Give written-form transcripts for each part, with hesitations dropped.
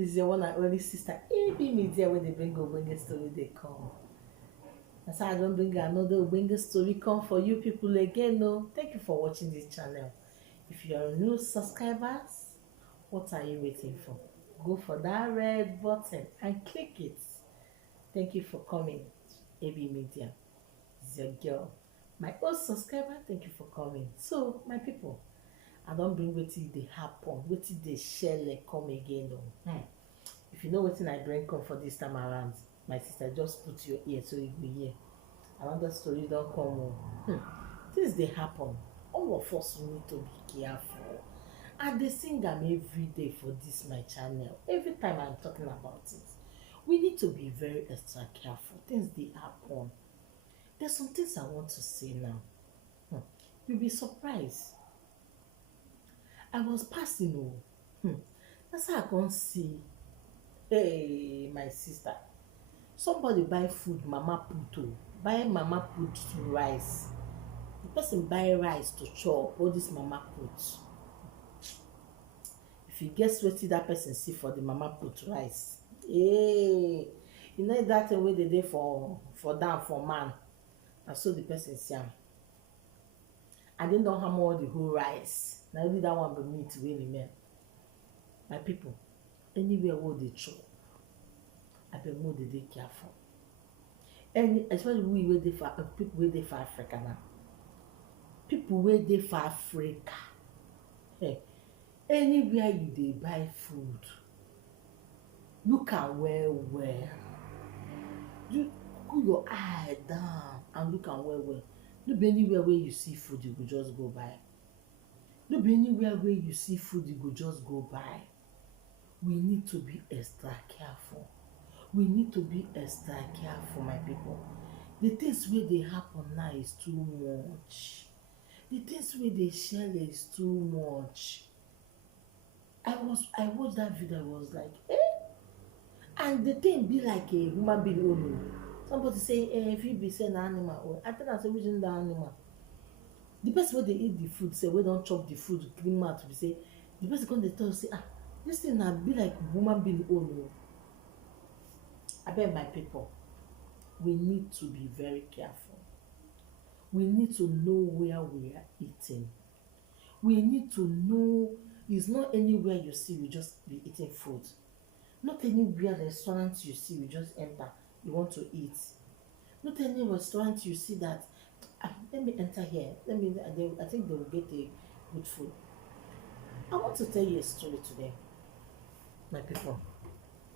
Is your one and only sister AB Media when they bring Ogbenge story they come. That's how I don't bring another Ogbenge story come for you people again. No, thank you for watching this channel. If you are new subscribers, what are you waiting for? Go for that red button and click it. Thank you for coming, AB Media. This is your girl. My old subscriber, thank you for coming. So, my people, I don't bring wetin dey happen, wetin dey shele come again. If you know wetin I bring come for this time around, my sister, just put your ear so you go hear. Another story don come o. Things dey happen. All of us need to be careful. I dey sing am every day for this my channel. Every time I'm talking about it, we need to be very extra careful. Things dey happen. There's some things I want to say now. You'll be surprised. I was passing that's how I come see, hey, my sister. Somebody buy food, mama put buy mama put rice. The person buy rice to chop, all this mama put. If you guess wetin that person see for the mama put rice, hey, you know that thing wey dey dey for down for man, and so the person see am. And then don hammer all the whole rice. Na only that one be meat wey remain. My people, anywhere wey dey chop, abeg make we dey careful. Especially we wey dey for people wey dey for Africa now. People wey dey for Africa, anywhere you dey buy food, look am well well. You put your eye down and look am well well. No be anywhere wey you see food you go just go buy. No be anywhere wey you see food you go just go buy. We need to be extra careful. We need to be extra careful, my people. The things wey dey happen now is too much. The things wey dey share is too much. I watched that video, I was like, and the thing be like a human being own. Somebody say, if you be saying animal, I tell am say which is the animal. The person wey dey eat the food say we don chop the food clean mouth be say, the person come dey tell say, this thing na be like human being own. Abeg my people, we need to be very careful. We need to know where we are eating. We need to know it's not anywhere you see we just be eating food. Not anywhere restaurant you see we just enter, you want to eat. Not any restaurant you see that, let me enter here. I think they will get a good food. I want to tell you a story today, my people.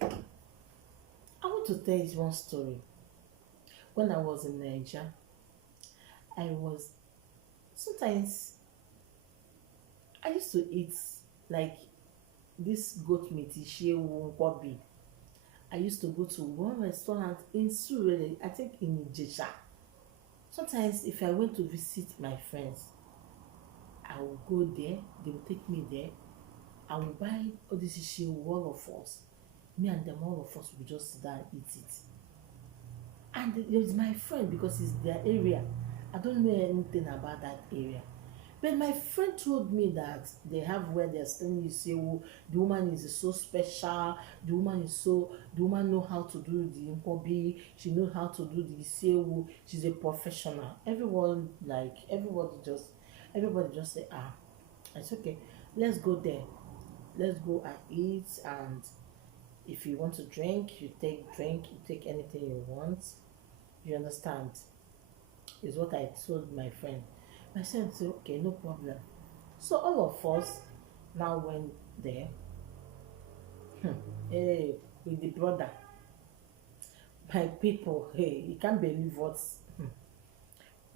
I want to tell you one story. When I was in Nigeria, sometimes I used to eat like this goat meat, Nkwobi. I used to go to one restaurant in Surrey, I think in Ijesha. Sometimes if I went to visit my friends, I will go there, they will take me there. I will buy all this ishewu, all of us. Me and them, all of us will just sit down and eat it. And there's my friend, because it's their area. I don't know anything about that area. But my friend told me that they have where they're selling ishewu. The woman is so special. The woman know how to do the nkwobi. She knows how to do the ishewu. She's a professional. Everybody just say, it's okay. Let's go there. Let's go and eat. And if you want to drink, you take drink. You take anything you want. You understand? Is what I told my friend. My friend said, okay, no problem. So all of us now went there. Hey, with the brother. My people, hey, you can't believe what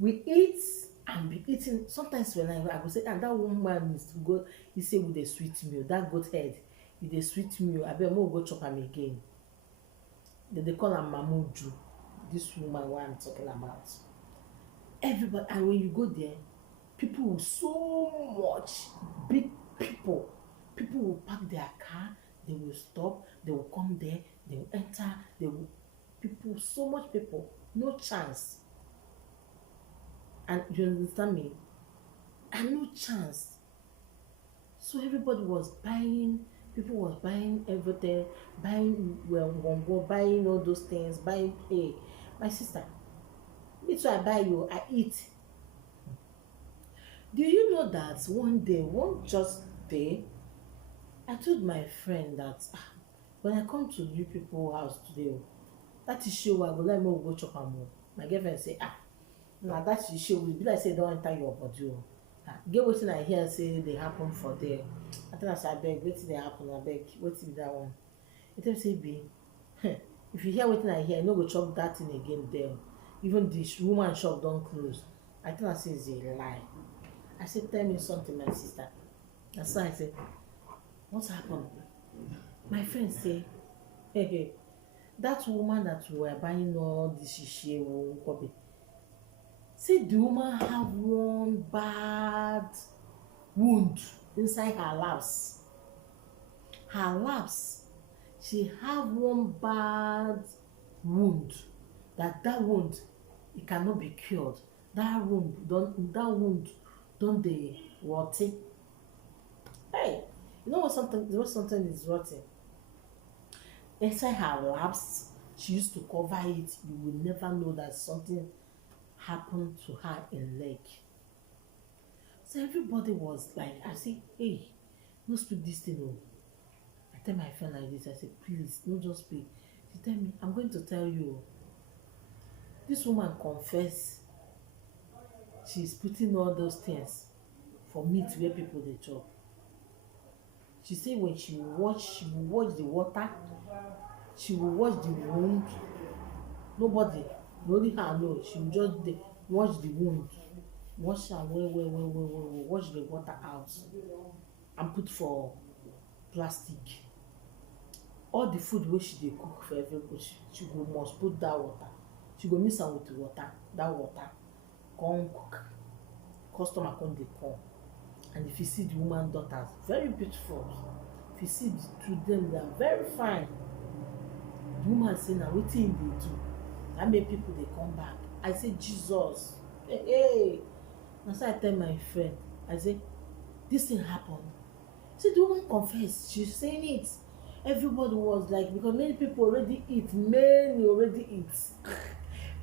we eat and be eating. Sometimes when I go say, and that woman is to go, he say with the sweet meal, that goat head, with the sweet meal, I bet more go chop am again. They call her Mamuju, this woman what I'm talking about. Everybody, and when you go there, people will so much, big people will park their car, they will stop, they will come there, they will enter, so much people, no chance. And you understand me? And no chance. So everybody was buying People was buying everything, buying well, buying all those things, buying. Hey, my sister, me too. I buy you. I eat. Do you know that one day, one just day, I told my friend that when I come to you people house today, that is show I go let me go chop am o. My girlfriend say na that is show e be like say e don enter your body o. Get wetin I hear say dey happen for there. I tell am say abeg wetin dey happen abeg wetin be that one. He tell me say be if you hear wetin I hear you no go chop that thing again there. Even the woman shop don close. I tell am say it's a lie. I say tell me something my sister. Na so I say what happen? My friend say hey, that woman that we were buying all this shishie nkobe, say the woman have one bad wound inside her laps. Her laps, she have one bad wound. That wound, it cannot be cured. That wound don't dey rotty. Hey, you know what something is rotting? Inside her laps, she used to cover it. You will never know that something happened to her in leg. So everybody was like, I say, hey, no speak this thing. Oh. I tell my friend like this, I say, please, no just speak. She tell me, I'm going to tell you. This woman confess she's putting all those things for meat where people dey chop. She say when she will wash the water, she will wash the wound. Nobody, only her know. She will just wash the wound, wash am well, wash the water out and put for plastic. All the food wey she dey cook for everybody, she go must put that water. She go mix am with the water, that water, come cook. Customer come dey come. And if you see the woman daughters, very beautiful. If you see the two them, they are very fine. The woman say na wetin im dey do. That make people dey come back. I say Jesus, hey. Na so I tell my friend, I say this thing happen. See the woman confess, she's saying it. Everybody was like, because many people already eat, many already eat.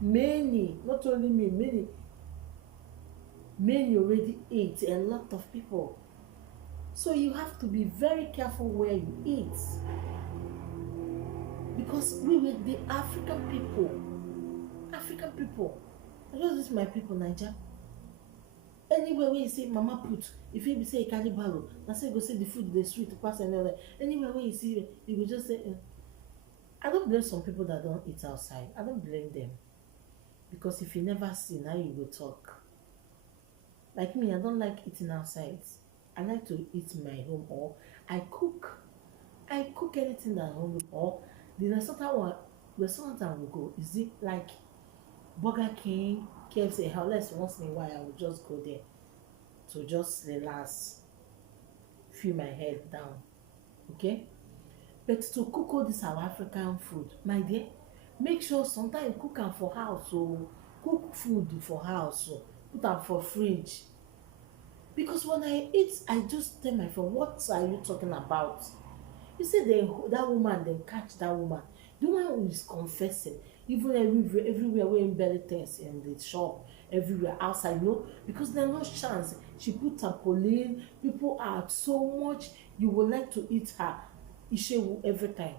Many, not only me, many already eat, a lot of people. So you have to be very careful where you eat, because we were the African people, I just this my people Naija. Anywhere where you see mama put, if you be say you carry barrow, na say you go say the food dey sweet pass anywhere. Anywhere where you see, you go just say I don't blame some people that don't eat outside. I don't blame them, because if you never see, now you go talk. Like me, I don't like eating outside. I like to eat in my home, or I cook anything at home, or the restaurant I will go, is it like Burger King, KFC, how less once in a while I will just go there to just relax, feel my head down. Okay? But to cook all this our African food, my dear, make sure sometimes you cook am for house, so cook food for house, so put am for fridge. Because when I eat, I just tell my friend, what are you talking about? You say that woman, then catch that woman. The woman who is confessing, even everywhere where in belly things in the shop, everywhere outside, because there's no chance. She put tampolin, people are so much, you would like to eat her ishewu every time.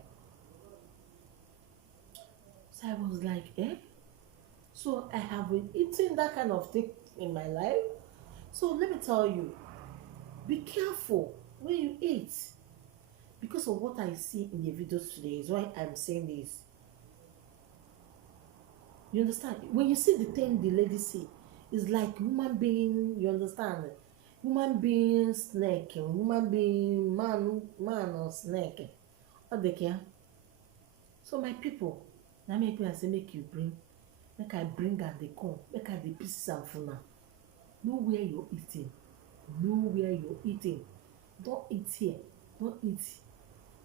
So I was like, so I have been eating that kind of thing in my life. So let me tell you, be careful when you eat. Because of what I see in the videos today is why I'm saying this. You understand? When you see the thing the lady say, it's like human being, you understand? Human being snake, human being man or snake. What they care? So my people, now make me say make I bring and they come, make I the pieces and funa. Know where you're eating. Don't eat here. Don't eat.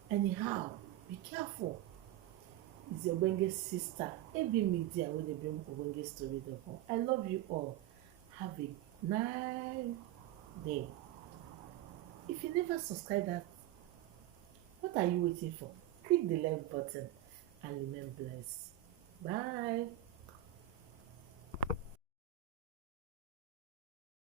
Anyhow, be careful. It's your Ogbonge sister, AB Media, where they bring Ogbonge story. I love you all. Have a nice day. If you never subscribe that What are you waiting for? Click the like button and remain blessed. Bye.